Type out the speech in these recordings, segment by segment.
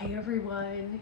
Hey everyone,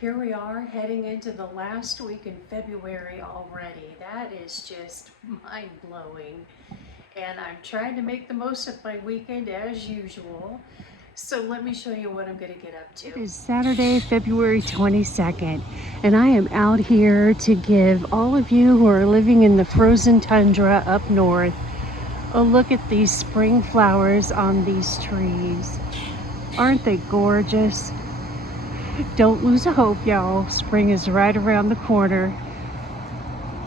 here we are heading into the last week in February already. That is just mind-blowing. And I'm trying to make the most of my weekend as usual. So let me show you what I'm going to get up to. It is Saturday, February 22nd, and I am out here to give all of you who are living in the frozen tundra up north a look at these spring flowers on these trees. Aren't they gorgeous? Don't lose hope, y'all. Spring is right around the corner.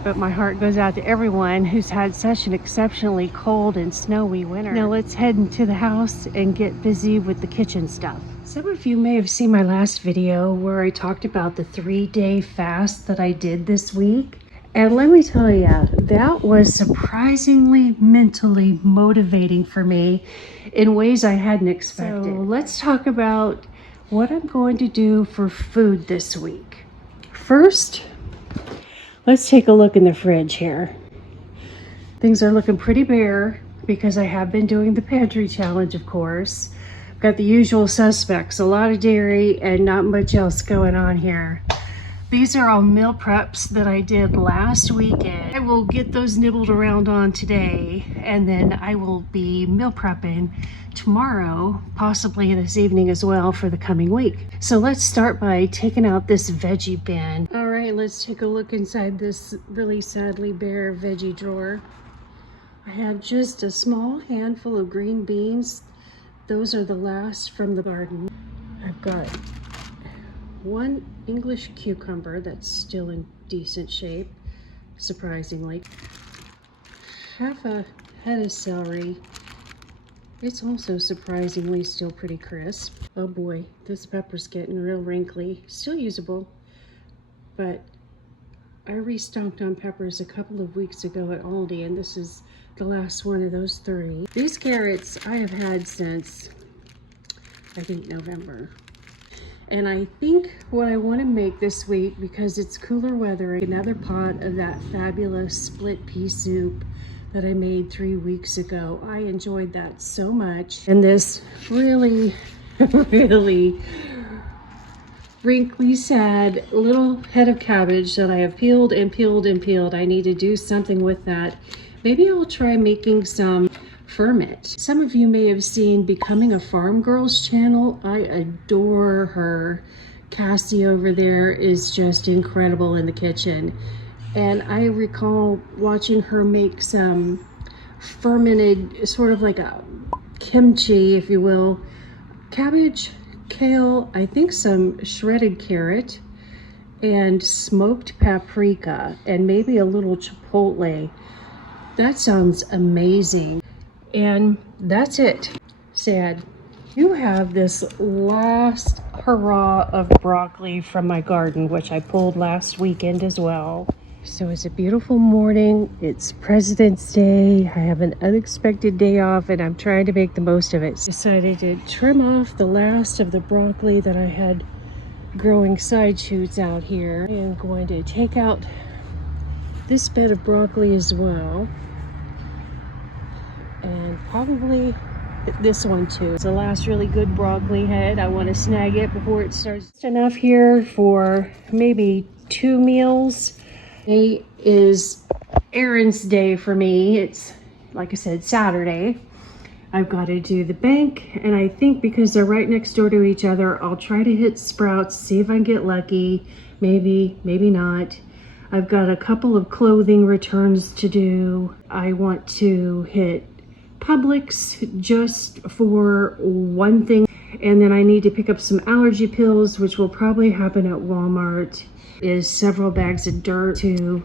But my heart goes out to everyone who's had such an exceptionally cold and snowy winter. Now let's head into the house and get busy with the kitchen stuff. Some of you may have seen my last video where I talked about the 3-day fast that I did this week. And let me tell you, that was surprisingly mentally motivating for me in ways I hadn't expected. So let's talk about what I'm going to do for food this week. First, let's take a look in the fridge here. Things are looking pretty bare because I have been doing the pantry challenge, of course. I've got the usual suspects, a lot of dairy and not much else going on here. These are all meal preps that I did last weekend. I will get those nibbled around on today, and then I will be meal prepping tomorrow, possibly this evening as well, for the coming week. So let's start by taking out this veggie bin. All right, let's take a look inside this really sadly bare veggie drawer. I have just a small handful of green beans. Those are the last from the garden. I've got one English cucumber that's still in decent shape, surprisingly. Half a head of celery. It's also surprisingly still pretty crisp. Oh boy, this pepper's getting real wrinkly. Still usable, but I restocked on peppers a couple of weeks ago at Aldi, and this is the last one of those 3. These carrots I have had since, I think, November. And I think what I want to make this week, because it's cooler weather, another pot of that fabulous split pea soup that I made 3 weeks ago. I enjoyed that so much. And this really, really wrinkly, sad little head of cabbage that I have peeled and peeled and peeled. I need to do something with that. Maybe I'll try making some ferment. Some of you may have seen Becoming a Farm Girl's channel. I adore her. Cassie over there is just incredible in the kitchen. And I recall watching her make some fermented, sort of like a kimchi, if you will, cabbage, kale, I think some shredded carrot, and smoked paprika, and maybe a little chipotle. That sounds amazing. And that's it. Sad. You have this last hurrah of broccoli from my garden, which I pulled last weekend as well. So it's a beautiful morning. It's President's Day. I have an unexpected day off and I'm trying to make the most of it. Decided to trim off the last of the broccoli that I had growing side shoots out here. I am going to take out this bed of broccoli as well. And probably this one too. It's the last really good broccoli head. I want to snag it before it starts. Just enough here for maybe 2 meals. Today is errands day for me. It's, like I said, Saturday. I've got to do the bank, and I think because they're right next door to each other, I'll try to hit Sprouts, see if I can get lucky. Maybe, maybe not. I've got a couple of clothing returns to do. I want to hit Publix just for one thing, and then I need to pick up some allergy pills, which will probably happen at Walmart. Is several bags of dirt to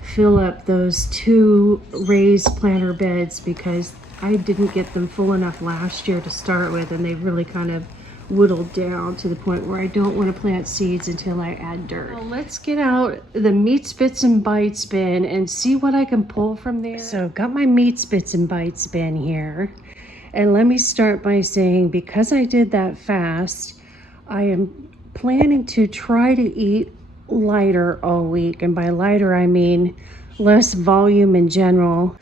fill up those 2 raised planter beds, because I didn't get them full enough last year to start with, and they really kind of whittled down to the point where I don't want to plant seeds until I add dirt. Well, let's get out the Meats, Bits, and Bites bin and see what I can pull from there. So I've got my Meats, Bits, and Bites bin here. And let me start by saying, because I did that fast, I am planning to try to eat lighter all week. And by lighter, I mean less volume in general.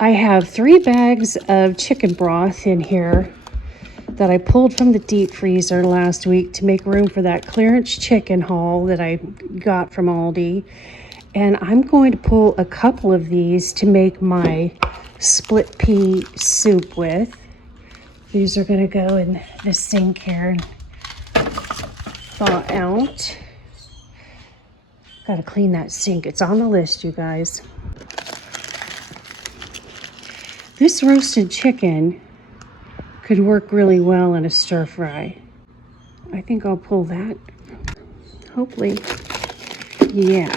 I have 3 bags of chicken broth in here that I pulled from the deep freezer last week to make room for that clearance chicken haul that I got from Aldi. And I'm going to pull a couple of these to make my split pea soup with. These are going to go in the sink here and thaw out. Got to clean that sink. It's on the list, you guys. This roasted chicken could work really well in a stir fry. I think I'll pull that. Hopefully. Yeah.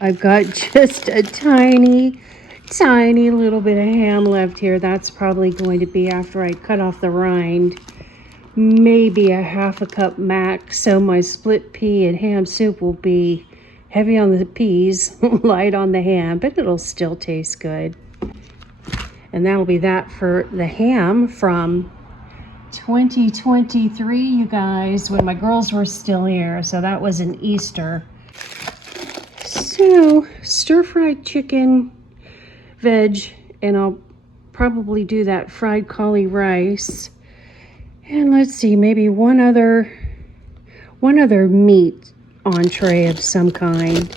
I've got just a tiny little bit of ham left here. That's probably going to be after I cut off the rind. Maybe a half a cup max. So my split pea and ham soup will be heavy on the peas, light on the ham, but it'll still taste good. And that'll be that for the ham from 2023, you guys, when my girls were still here. So that was an Easter. So stir-fried chicken, veg, and I'll probably do that fried cauli rice. And let's see, maybe one other meat entree of some kind.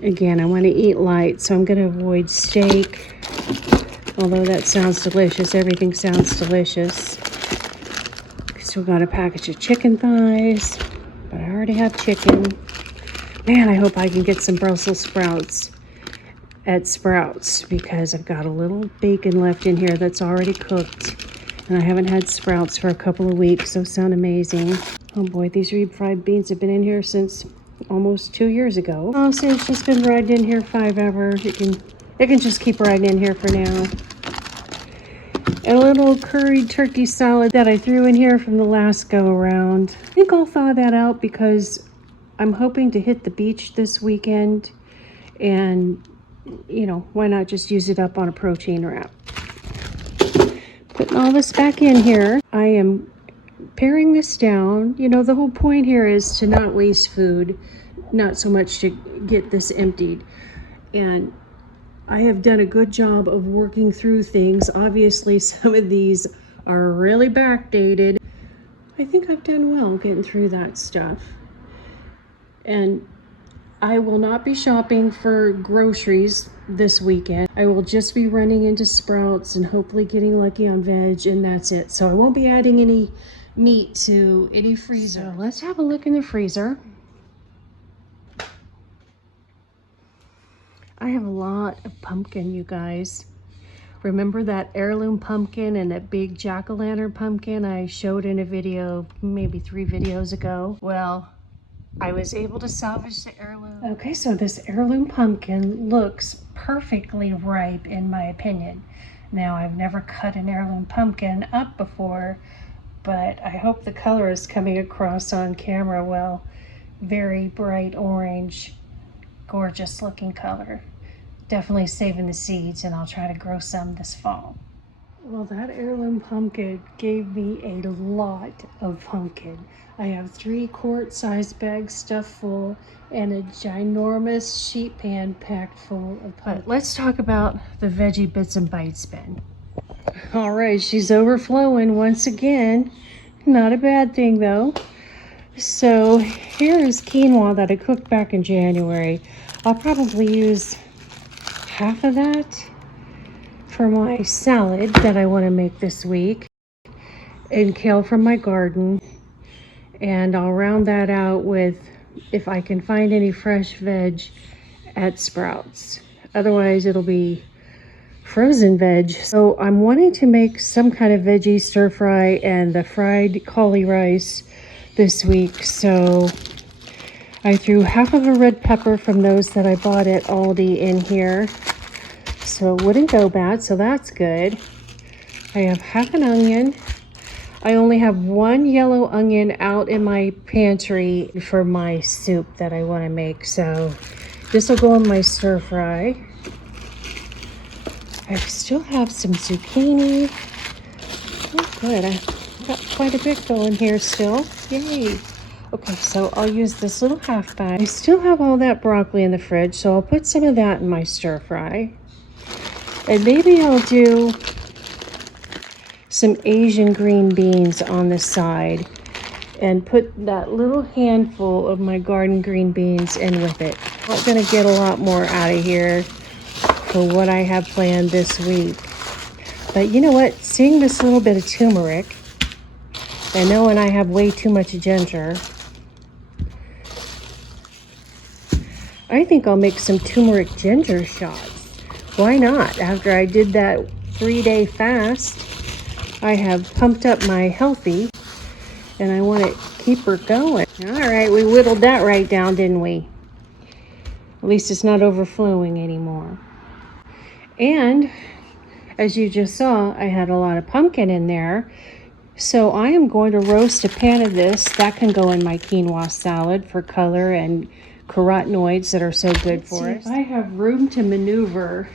Again, I want to eat light, so I'm going to avoid steak. Although that sounds delicious. Everything sounds delicious. Still got a package of chicken thighs, but I already have chicken. Man, I hope I can get some Brussels sprouts at Sprouts, because I've got a little bacon left in here that's already cooked. And I haven't had sprouts for a couple of weeks. Those sound amazing. Oh boy, these refried beans have been in here since almost 2 years ago. Oh, so it's just been riding in here forever. It can just keep riding in here for now. And a little curried turkey salad that I threw in here from the last go around. I think I'll thaw that out because I'm hoping to hit the beach this weekend. And, you know, why not just use it up on a protein wrap? Putting all this back in here. I am paring this down. You know, the whole point here is to not waste food, not so much to get this emptied. And I have done a good job of working through things. Obviously, some of these are really backdated. I think I've done well getting through that stuff. And I will not be shopping for groceries this weekend. I will just be running into Sprouts and hopefully getting lucky on veg, and that's it. So I won't be adding any meat to any freezer. So let's have a look in the freezer. I have a lot of pumpkin, you guys. Remember that heirloom pumpkin and that big jack-o'-lantern pumpkin I showed in a video maybe 3 videos ago? Well, I was able to salvage the heirloom. Okay, so this heirloom pumpkin looks perfectly ripe in my opinion. Now, I've never cut an heirloom pumpkin up before, but I hope the color is coming across on camera well. Very bright orange, gorgeous looking color. Definitely saving the seeds, and I'll try to grow some this fall. Well, that heirloom pumpkin gave me a lot of pumpkin. I have 3 quart-sized bags stuffed full and a ginormous sheet pan packed full of pumpkin. But let's talk about the veggie bits and bites bin. All right, she's overflowing once again. Not a bad thing though. So here is quinoa that I cooked back in January. I'll probably use half of that for my salad that I want to make this week, and kale from my garden. And I'll round that out with, if I can find any fresh veg at Sprouts. Otherwise it'll be frozen veg. So I'm wanting to make some kind of veggie stir fry and the fried cauli rice this week. So I threw half of a red pepper from those that I bought at Aldi in here. So it wouldn't go bad, so that's good. I have half an onion. I only have 1 yellow onion out in my pantry for my soup that I want to make. So this will go in my stir fry. I still have some zucchini. Oh, good. I've got quite a bit going here still. Yay. Okay, so I'll use this little half bag. I still have all that broccoli in the fridge, so I'll put some of that in my stir fry. And maybe I'll do some Asian green beans on the side and put that little handful of my garden green beans in with it. I'm gonna get a lot more out of here for what I have planned this week. But you know what? Seeing this little bit of turmeric and knowing I have way too much ginger, I think I'll make some turmeric ginger shots. Why not? After I did that 3-day fast, I have pumped up my healthy and I want to keep her going. All right, we whittled that right down, didn't we? At least it's not overflowing anymore. And as you just saw, I had a lot of pumpkin in there. So I am going to roast a pan of this. That can go in my quinoa salad for color and carotenoids that are so good for us. I have room to maneuver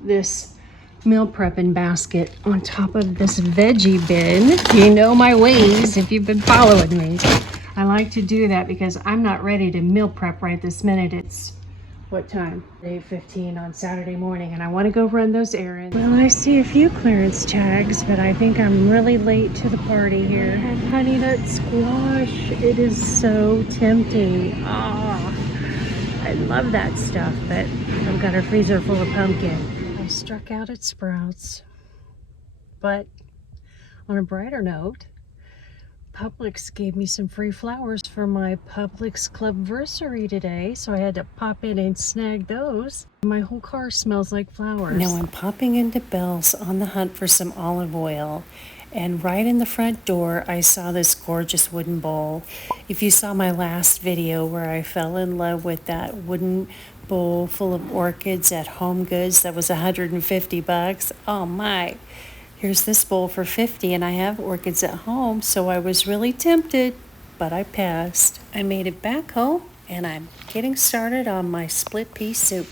this meal prepping basket on top of this veggie bin. You know my ways if you've been following me. I like to do that because I'm not ready to meal prep right this minute. It's what time? 8:15 on Saturday morning, and I want to go run those errands. Well, I see a few clearance tags, but I think I'm really late to the party here. And honey nut squash, it is so tempting. I love that stuff, but I've got a freezer full of pumpkin. I struck out at Sprouts, but on a brighter note, Publix gave me some free flowers for my Publix Clubversary today, so I had to pop in and snag those. My whole car smells like flowers. Now I'm popping into Bell's on the hunt for some olive oil, and right in the front door I saw this gorgeous wooden bowl. If you saw my last video where I fell in love with that wooden bowl full of orchids at Home Goods that was 150 bucks, oh my. Here's this bowl for 50, and I have orchids at home, so I was really tempted, but I passed. I made it back home, and I'm getting started on my split pea soup.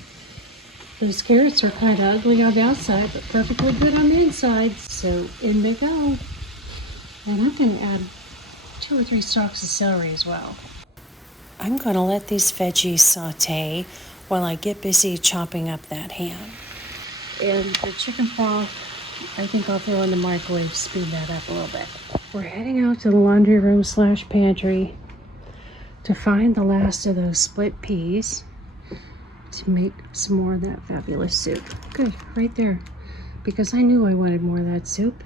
Those carrots are kind of ugly on the outside, but perfectly good on the inside, so in they go. And I'm going to add 2 or 3 stalks of celery as well. I'm going to let these veggies saute while I get busy chopping up that ham. And the chicken broth, I think I'll throw in the microwave, speed that up a little bit. We're heading out to the laundry room / pantry to find the last of those split peas to make some more of that fabulous soup. Good, right there. Because I knew I wanted more of that soup.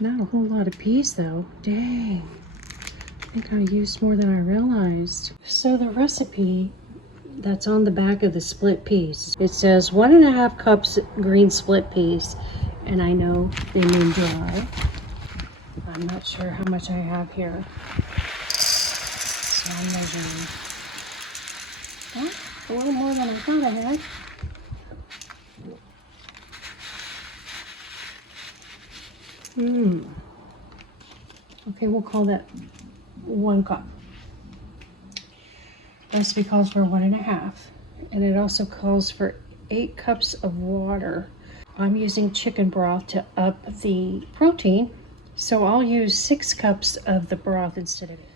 Not a whole lot of peas though. Dang. I think I used more than I realized. So the recipe that's on the back of the split peas, it says 1.5 cups green split peas, and I know they mean dry. I'm not sure how much I have here, so I'm measuring. Oh, a little more than I thought I had. Okay, we'll call that 1 cup. Recipe calls for 1.5, and it also calls for 8 cups of water. I'm using chicken broth to up the protein, so I'll use 6 cups of the broth instead of it.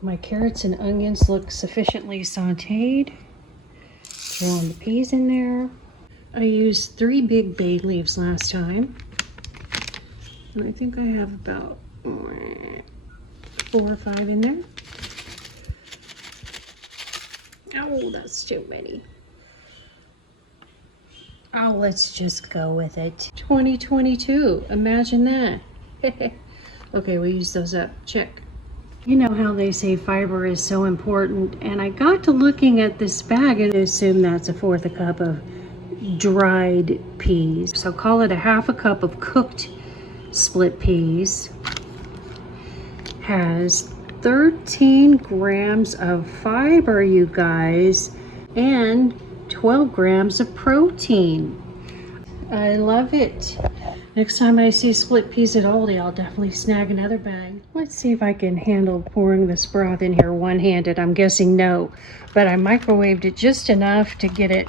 My carrots and onions look sufficiently sauteed. Throwing the peas in there. I used 3 big bay leaves last time, and I think I have about 4 or 5 in there. Oh, that's too many. Oh, let's just go with it. 2022, imagine that. Okay, we use those up, check. You know how they say fiber is so important, and I got to looking at this bag and assume that's 1/4 cup of dried peas. So call it 1/2 cup of cooked split peas. Has 13 grams of fiber, you guys, and 12 grams of protein. I love it. Next time I see split peas at Aldi, I'll definitely snag another bag. Let's see if I can handle pouring this broth in here one-handed. I'm guessing no, but I microwaved it just enough to get it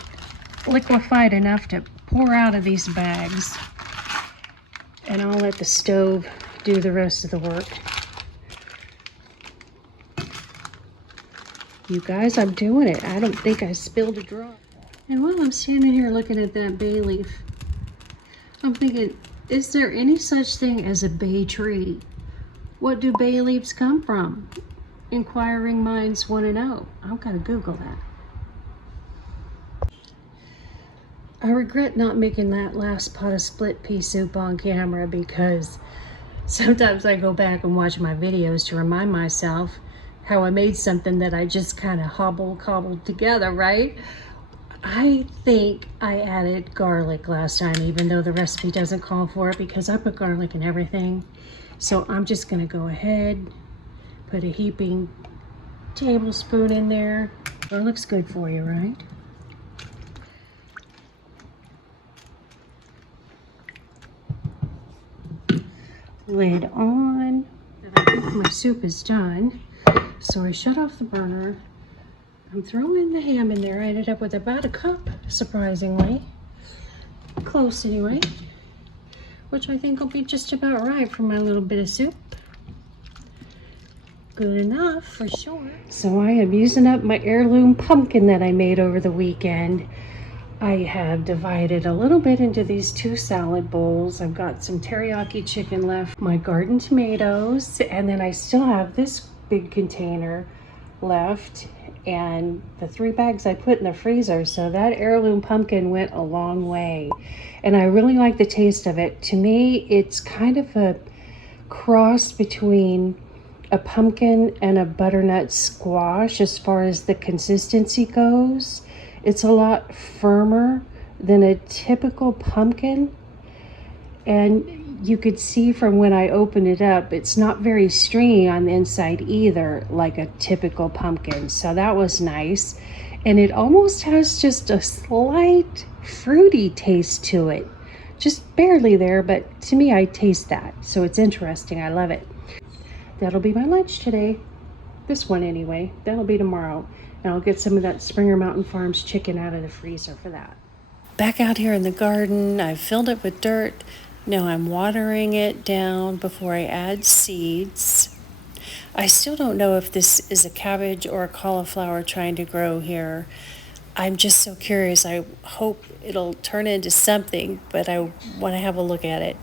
liquefied enough to pour out of these bags. And I'll let the stove do the rest of the work. You guys, I'm doing it. I don't think I spilled a drop. And while I'm standing here looking at that bay leaf, I'm thinking, Is there any such thing as a bay tree? What do bay leaves come from? Inquiring minds want to know. I've got to Google that. I regret not making that last pot of split pea soup on camera because sometimes I go back and watch my videos to remind myself how I made something that I just kind of cobbled together, right? I think I added garlic last time, even though the recipe doesn't call for it, because I put garlic in everything. So I'm just gonna go ahead, put a heaping tablespoon in there. Garlic's good for you, right? Lid on. I think my soup is done. So I shut off the burner. I'm throwing the ham in there. I ended up with about a cup, surprisingly. Close anyway. Which I think will be just about right for my little bit of soup. Good enough for sure. So I am using up my heirloom pumpkin that I made over the weekend. I have divided a little bit into these 2 salad bowls. I've got some teriyaki chicken left, my garden tomatoes, and then I still have this big container left and the 3 bags I put in the freezer. So that heirloom pumpkin went a long way and I really like the taste of it. To me, it's kind of a cross between a pumpkin and a butternut squash as far as the consistency goes. It's a lot firmer than a typical pumpkin. And you could see from when I opened it up, it's not very stringy on the inside either, like a typical pumpkin. So that was nice. And it almost has just a slight fruity taste to it. Just barely there, but to me, I taste that. So it's interesting. I love it. That'll be my lunch today. This one anyway. That'll be tomorrow. And I'll get some of that Springer Mountain Farms chicken out of the freezer for that. Back out here in the garden, I've filled it with dirt. Now I'm watering it down before I add seeds. I still don't know if this is a cabbage or a cauliflower trying to grow here. I'm just so curious. I hope it'll turn into something, but I want to have a look at it.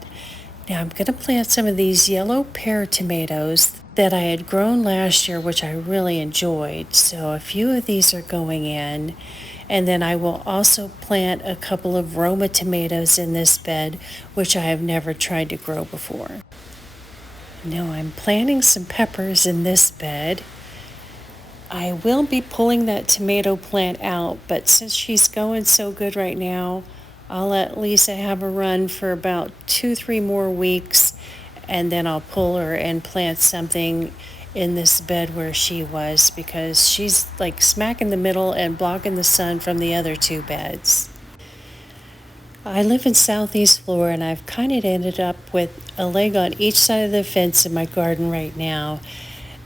Now I'm going to plant some of these yellow pear tomatoes that I had grown last year, which I really enjoyed. So a few of these are going in. And then I will also plant a couple of Roma tomatoes in this bed, which I have never tried to grow before. Now I'm planting some peppers in this bed. I will be pulling that tomato plant out, but since she's going so good right now, I'll let Lisa have a run for about 2-3 more weeks, and then I'll pull her and plant something in this bed where she was, because she's like smack in the middle and blocking the sun from the other 2 beds. I live in Southeast Florida, and I've kind of ended up with a leg on each side of the fence in my garden right now.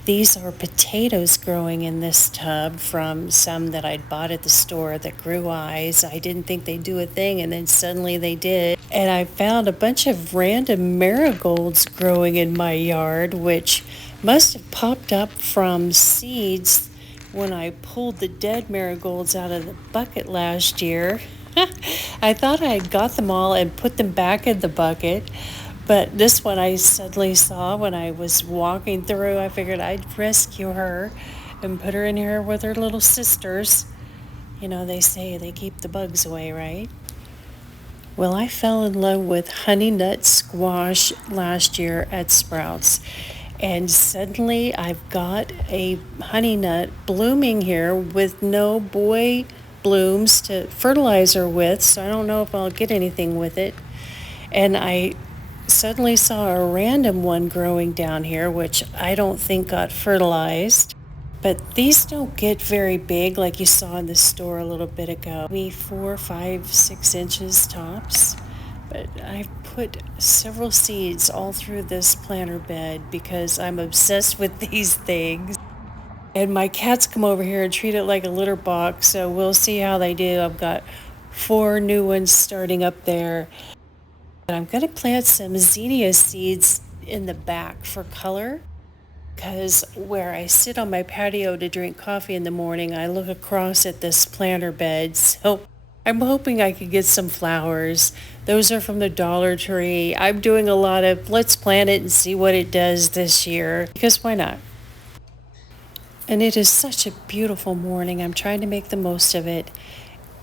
These are potatoes growing in this tub from some that I'd bought at the store that grew eyes. I didn't think they'd do a thing, and then suddenly they did. And I found a bunch of random marigolds growing in my yard, which must have popped up from seeds when I pulled the dead marigolds out of the bucket last year. I thought I had got them all and put them back in the bucket. But this one I suddenly saw when I was walking through. I figured I'd rescue her and put her in here with her little sisters. You know, they say they keep the bugs away, right? Well, I fell in love with honey nut squash last year at Sprouts. And suddenly I've got a honey nut blooming here with no boy blooms to fertilize her with. So I don't know if I'll get anything with it. And I suddenly saw a random one growing down here, which I don't think got fertilized. But these don't get very big like you saw in the store a little bit ago. Maybe 4, 5, 6 inches tops. But I've put several seeds all through this planter bed because I'm obsessed with these things. And my cats come over here and treat it like a litter box, so we'll see how they do. I've got 4 new ones starting up there. And I'm going to plant some zinnia seeds in the back for color, because where I sit on my patio to drink coffee in the morning, I look across at this planter bed. So I'm hoping I could get some flowers. Those are from the Dollar Tree. I'm doing a lot of let's plant it and see what it does this year, because why not? And it is such a beautiful morning. I'm trying to make the most of it.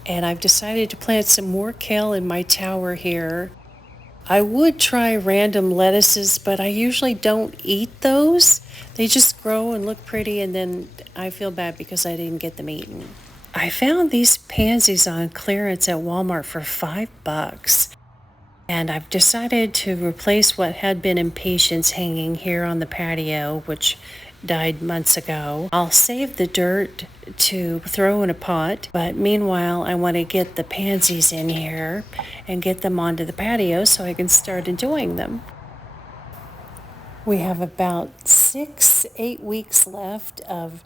And I've decided to plant some more kale in my tower here. I would try random lettuces, but I usually don't eat those. They just grow and look pretty, and then I feel bad because I didn't get them eaten. I found these pansies on clearance at Walmart for $5. And I've decided to replace what had been impatiens hanging here on the patio, which died months ago. I'll save the dirt to throw in a pot, but meanwhile I want to get the pansies in here and get them onto the patio so I can start enjoying them. We have about 6-8 weeks left of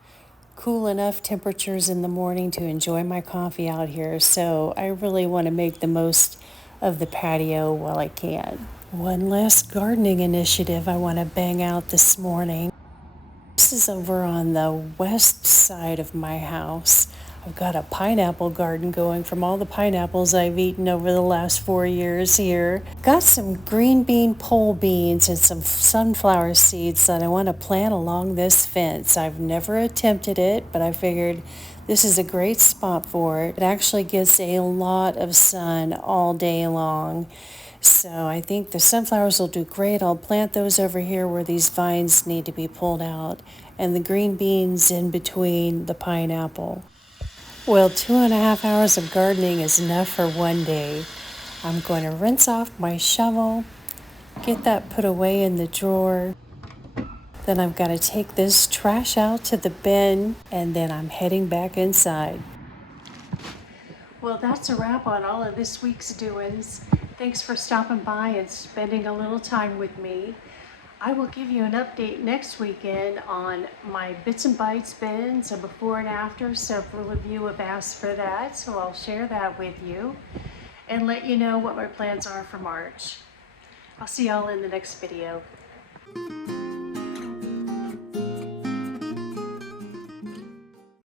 cool enough temperatures in the morning to enjoy my coffee out here, so I really want to make the most of the patio while I can. One last gardening initiative I want to bang out this morning. This is over on the west side of my house. I've got a pineapple garden going from all the pineapples I've eaten over the last 4 years here. Got some green bean pole beans and some sunflower seeds that I want to plant along this fence. I've never attempted it, but I figured this is a great spot for it. It actually gets a lot of sun all day long. So I think the sunflowers will do great. I'll plant those over here where these vines need to be pulled out, and the green beans in between the pineapple. Well, 2.5 hours of gardening is enough for one day. I'm going to rinse off my shovel, get that put away in the drawer. Then I've got to take this trash out to the bin, and then I'm heading back inside. Well, that's a wrap on all of this week's doings. Thanks for stopping by and spending a little time with me. I will give you an update next weekend on my Bits and Bites bins, a before and after. Several of you have asked for that, so I'll share that with you and let you know what my plans are for March. I'll see y'all in the next video.